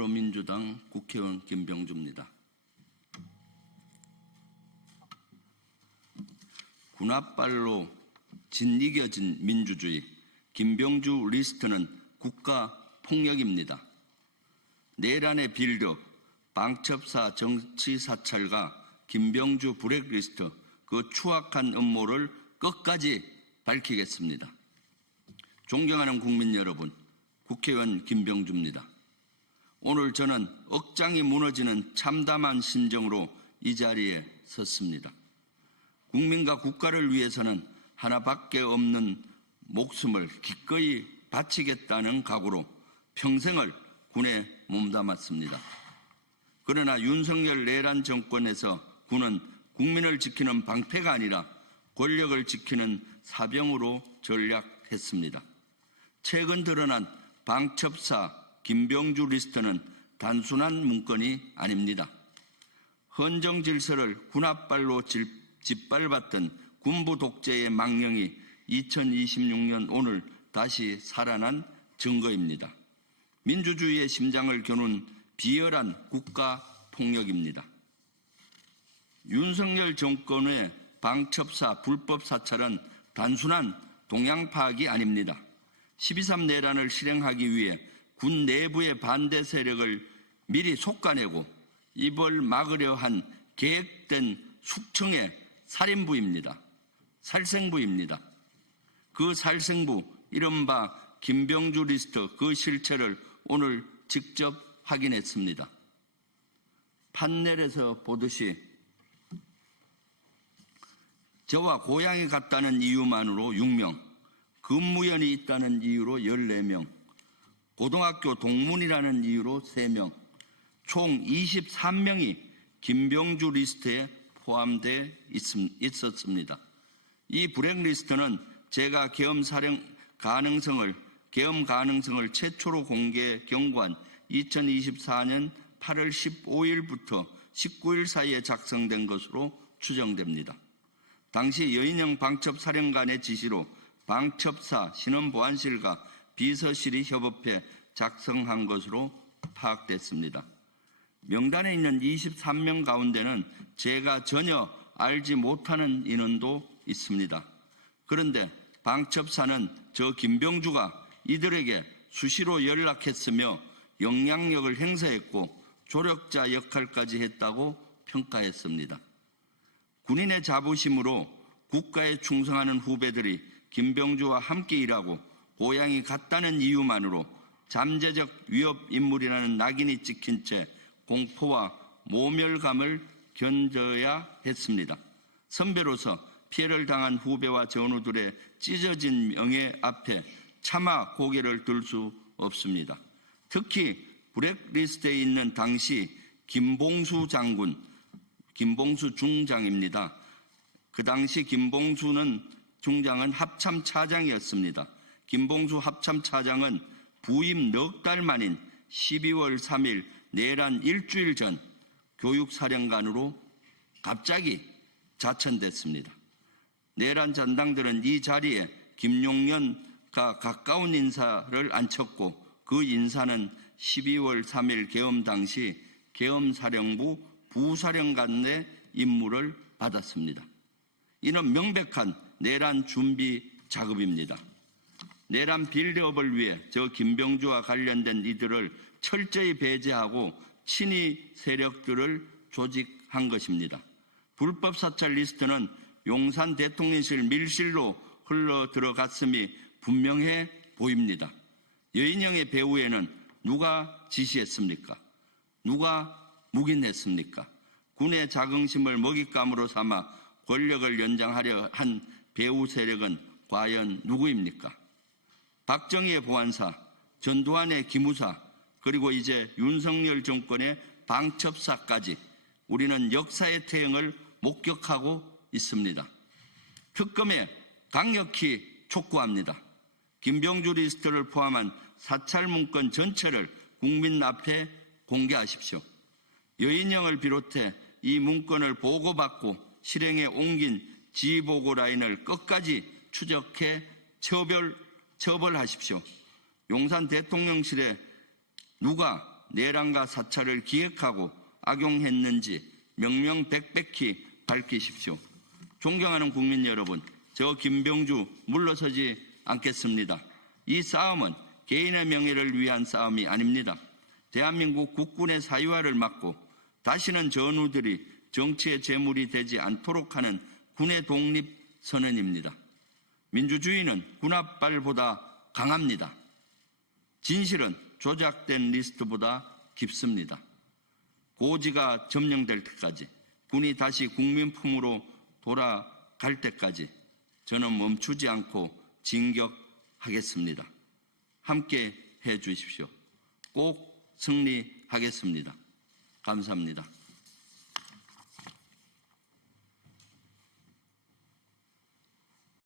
더불어민주당 국회의원 김병주입니다. 군합발로 짓이겨진 민주주의, 김병주 리스트는 국가폭력입니다. 내란의 빌드, 방첩사 정치사찰과 김병주 블랙리스트, 그 추악한 음모를 끝까지 밝히겠습니다. 존경하는 국민 여러분, 국회의원 김병주입니다. 오늘 저는 억장이 무너지는 참담한 심정으로 이 자리에 섰습니다. 국민과 국가를 위해서는 하나밖에 없는 목숨을 기꺼이 바치겠다는 각오로 평생을 군에 몸담았습니다. 그러나 윤석열 내란 정권에서 군은 국민을 지키는 방패가 아니라 권력을 지키는 사병으로 전략했습니다. 최근 드러난 방첩사 김병주 리스트는 단순한 문건이 아닙니다. 헌정 질서를 군합발로 짓밟았던 군부 독재의 망령이 2026년 오늘 다시 살아난 증거입니다. 민주주의의 심장을 겨눈 비열한 국가 폭력입니다. 윤석열 정권의 방첩사 불법 사찰은 단순한 동향 파악이 아닙니다. 12.3 내란을 실행하기 위해 군 내부의 반대 세력을 미리 속아내고 입을 막으려 한 계획된 숙청의 살인부입니다. 살생부입니다. 그 살생부, 이른바 김병주 리스트, 그 실체를 오늘 직접 확인했습니다. 판넬에서 보듯이 저와 고향이 같다는 이유만으로 6명, 근무연이 있다는 이유로 14명, 고등학교 동문이라는 이유로 3명, 총 23명이 김병주 리스트에 포함되어 있었습니다. 이 블랙리스트는 제가 계엄 가능성을 최초로 공개 경고한 2024년 8월 15일부터 19일 사이에 작성된 것으로 추정됩니다. 당시 여인영 방첩사령관의 지시로 방첩사 신원보안실과 비서실이 협업해 작성한 것으로 파악됐습니다. 명단에 있는 23명 가운데는 제가 전혀 알지 못하는 인원도 있습니다. 그런데 방첩사는 저 김병주가 이들에게 수시로 연락했으며 영향력을 행사했고 조력자 역할까지 했다고 평가했습니다. 군인의 자부심으로 국가에 충성하는 후배들이 김병주와 함께 일하고 고향이 같다는 이유만으로 잠재적 위협 인물이라는 낙인이 찍힌 채 공포와 모멸감을 견뎌야 했습니다. 선배로서 피해를 당한 후배와 전우들의 찢어진 명예 앞에 차마 고개를 들 수 없습니다. 특히 블랙리스트에 있는 당시 김봉수 중장입니다. 그 당시 김봉수 중장은 합참차장이었습니다. 김봉수 합참차장은 부임 넉 달 만인 12월 3일 내란 일주일 전 교육사령관으로 갑자기 자천됐습니다. 내란 잔당들은 이 자리에 김용련과 가까운 인사를 앉혔고 그 인사는 12월 3일 계엄 당시 계엄사령부 부사령관의 임무를 받았습니다. 이는 명백한 내란 준비 작업입니다. 내란 빌드업을 위해 저 김병주와 관련된 이들을 철저히 배제하고 친위 세력들을 조직한 것입니다. 불법 사찰 리스트는 용산 대통령실 밀실로 흘러 들어갔음이 분명해 보입니다. 여인영의 배후에는 누가 지시했습니까? 누가 묵인했습니까? 군의 자긍심을 먹잇감으로 삼아 권력을 연장하려 한 배후 세력은 과연 누구입니까? 박정희의 보안사, 전두환의 기무사, 그리고 이제 윤석열 정권의 방첩사까지 우리는 역사의 태형을 목격하고 있습니다. 특검에 강력히 촉구합니다. 김병주 리스트를 포함한 사찰 문건 전체를 국민 앞에 공개하십시오. 여인영을 비롯해 이 문건을 보고받고 실행에 옮긴 지휘보고 라인을 끝까지 추적해 처벌하십시오. 용산 대통령실에 누가 내란과 사찰을 기획하고 악용했는지 명명백백히 밝히십시오. 존경하는 국민 여러분, 저 김병주 물러서지 않겠습니다. 이 싸움은 개인의 명예를 위한 싸움이 아닙니다. 대한민국 국군의 사유화를 막고 다시는 전우들이 정치의 재물이 되지 않도록 하는 군의 독립 선언입니다. 민주주의는 군합발보다 강합니다. 진실은 조작된 리스트보다 깊습니다. 고지가 점령될 때까지, 군이 다시 국민품으로 돌아갈 때까지 저는 멈추지 않고 진격하겠습니다. 함께 해 주십시오. 꼭 승리하겠습니다. 감사합니다.